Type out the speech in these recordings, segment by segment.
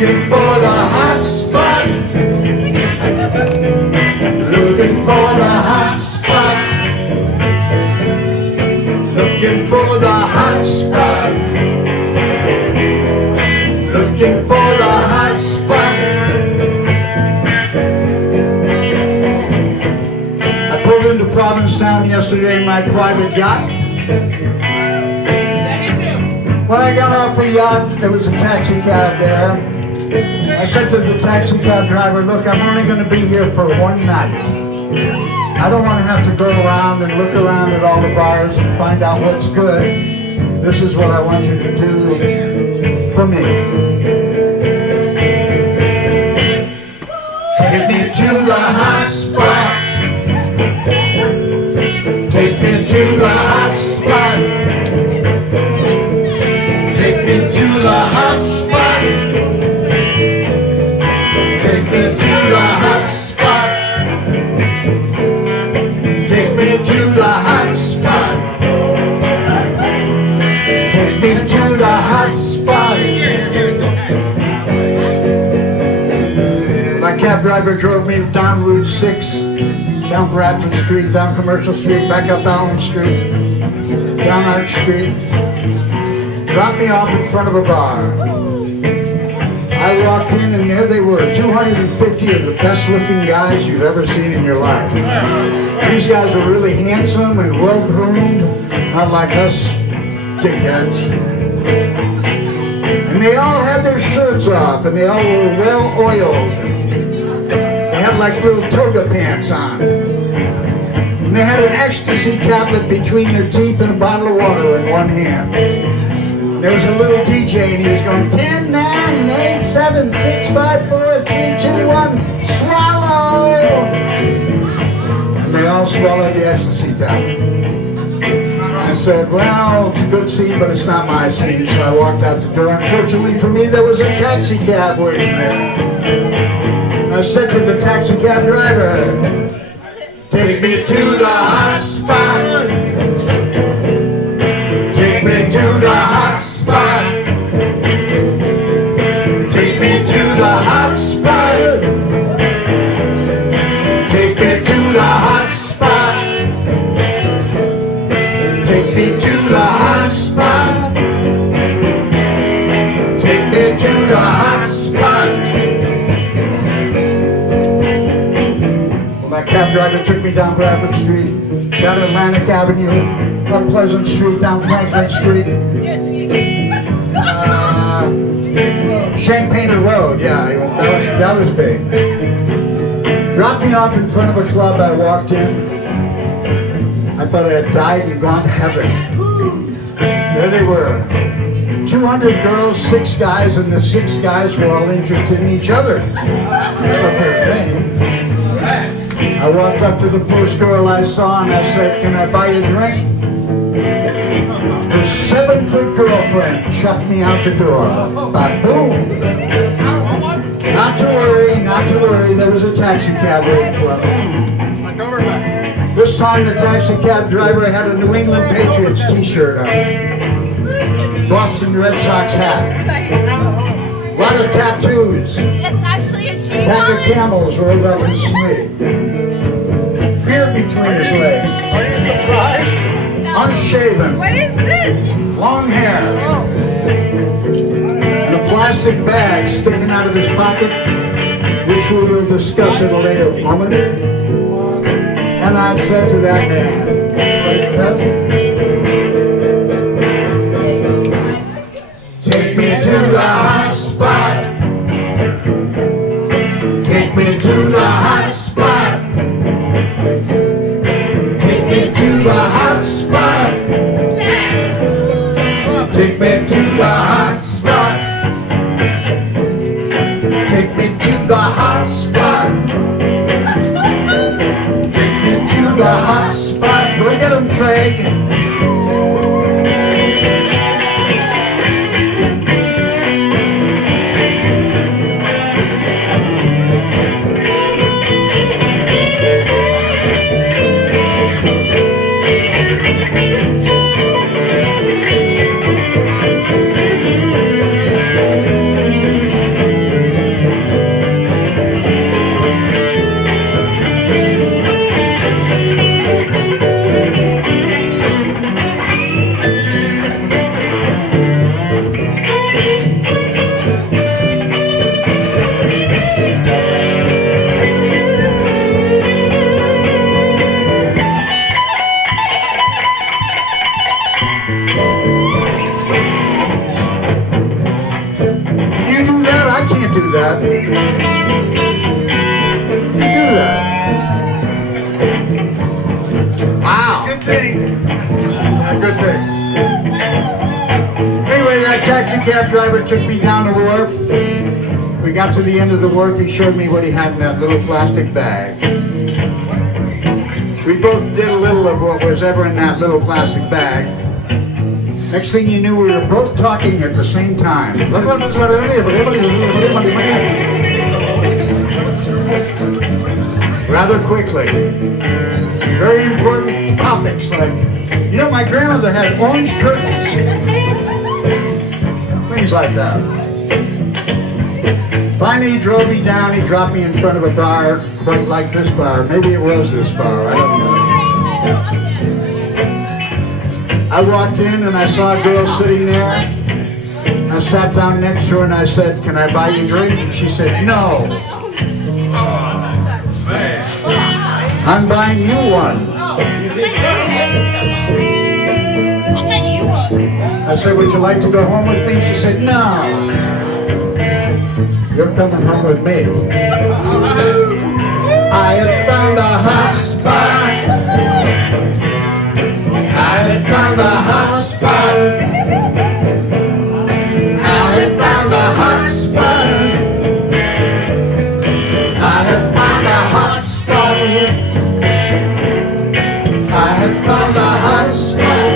Looking for the hot spot. Looking for the hot spot. Looking for the hot spot. Looking for the hot spot. I pulled into Provincetown yesterday in my private yacht. When I got off the yacht, there was a taxi cab there. I said to the taxi cab driver, look, I'm only going to be here for one night. I don't want to have to go around and look around at all the bars and find out what's good. This is what I want you to do for me. Take me to the hot spot. Take me to the hot spot. Take me to the hot spot. Take me to the hot spot. Take me to the hot spot. Take me to the hot spot. My cab driver drove me down Route 6, down Bradford Street, down Commercial Street, back up Allen Street, down Arch Street. Dropped me off in front of a bar. I walked in and there they were, 250 of the best looking guys you've ever seen in your life. These guys were really handsome and well groomed, not like us dickheads. And they all had their shirts off and they all were well oiled. They had like little toga pants on. And they had an ecstasy tablet between their teeth and a bottle of water in one hand. There was a little DJ and he was going 10, 9, 8, 7, 6, 5, 4, 3, 2, 1, swallow! And they all swallowed the ecstasy tablet. I said, well, it's a good scene, but it's not my scene, so I walked out the door. Unfortunately for me, there was a taxi cab waiting there. I said to the taxi cab driver, take me to the hot spot. Take me to the hot spot. Take me to the hot spot. Take me to the hot spot. Take me to the hot spot. Take me to the hot spot. Well, my cab driver took me down Bradford Street, down Atlantic Avenue, up Pleasant Street, down Franklin Street. Champaign Road, yeah, that was big. Dropped me off in front of a club. I walked in. I thought I had died and gone to heaven. There they were. 200 girls, 6 guys, and the 6 guys were all interested in each other. Okay, I walked up to the first girl I saw and I said, can I buy you a drink? Her 7-foot girlfriend chucked me out the door. Ba-boom! Not to worry, there was a taxi cab waiting for me. This time the taxi cab driver had a New England Patriots t-shirt on. Boston Red Sox hat. A lot of tattoos. It's actually a chain. Pack of camels rolled up his sleeve. Beard between his legs. Are you surprised? Unshaven. What is this? Long hair. And a plastic bag sticking out of his pocket, which we will discuss at a later moment. And I said to that man, take me to the hot spot. Take me to the hot spot. Take me to the hot spot. Take me to the hot spot. Take me to the hot spot. Take me to the hot spot. Go get him, Craig. You do that? I can't do that. You do that. Wow. Good thing. Yeah, good thing. Anyway, that taxi cab driver took me down the wharf. We got to the end of the wharf. He showed me what he had in that little plastic bag. We both did a little of what was ever in that little plastic bag. Next thing you knew, we were both talking at the same time. Rather quickly. Very important topics like, you know, my grandmother had orange curtains. Things like that. Finally, he drove me down. He dropped me in front of a bar, quite like this bar. Maybe it was this bar. I don't know. I walked in and I saw a girl sitting there. I sat down next to her and I said, "Can I buy you a drink?" And she said, "No. I'm buying you one." I said, "Would you like to go home with me?" She said, "No. You're coming home with me." I had found a hot spot. I had found a hot spot. I had found a hot spot. I had found a hot spot. I had found a hot spot.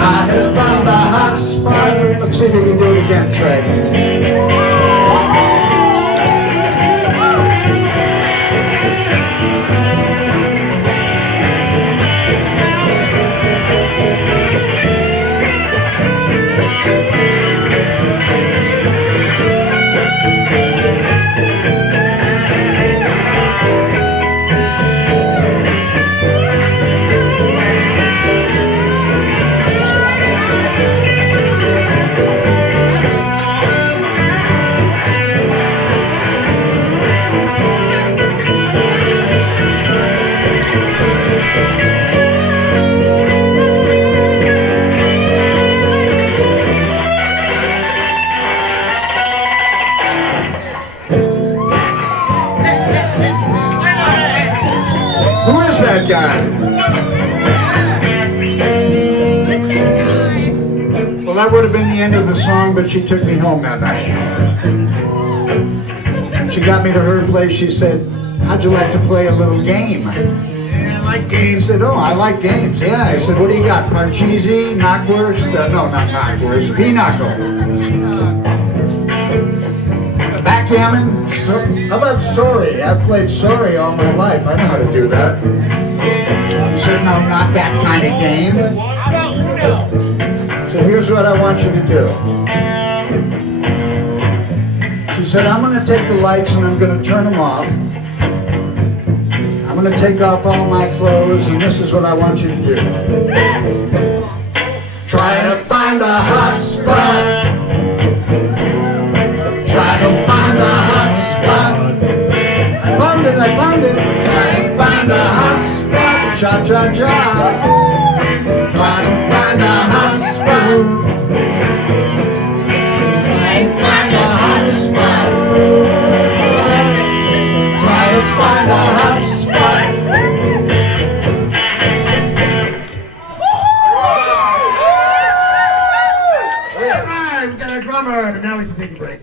I had found a hot spot. Let's see if we can do it again, Trey. Who is that guy? Well, that would have been the end of the song, but she took me home that night. When she got me to her place, she said, "How'd you like to play a little game?" "Yeah, I like games." I said, "Oh, I like games." "Yeah." I said, "What do you got? Parcheesi, knockwurst?" No, not knockwurst. Pinochle. Backgammon? How about sorry? I've played sorry all my life. I know how to do that. She said, "No, not that kind of game." So here's what I want you to do. She said, "I'm going to take the lights and I'm going to turn them off. I'm going to take off all my clothes, and this is what I want you to do. Try to find a hot spot. Try to find a hot spot. I found it, I found it. Try to find a hot spot. Cha-cha-cha. Try to find a hot spot. Try to find a hot spot. Try to find a hot spot. All right, we got our drummer. Now we can take a break.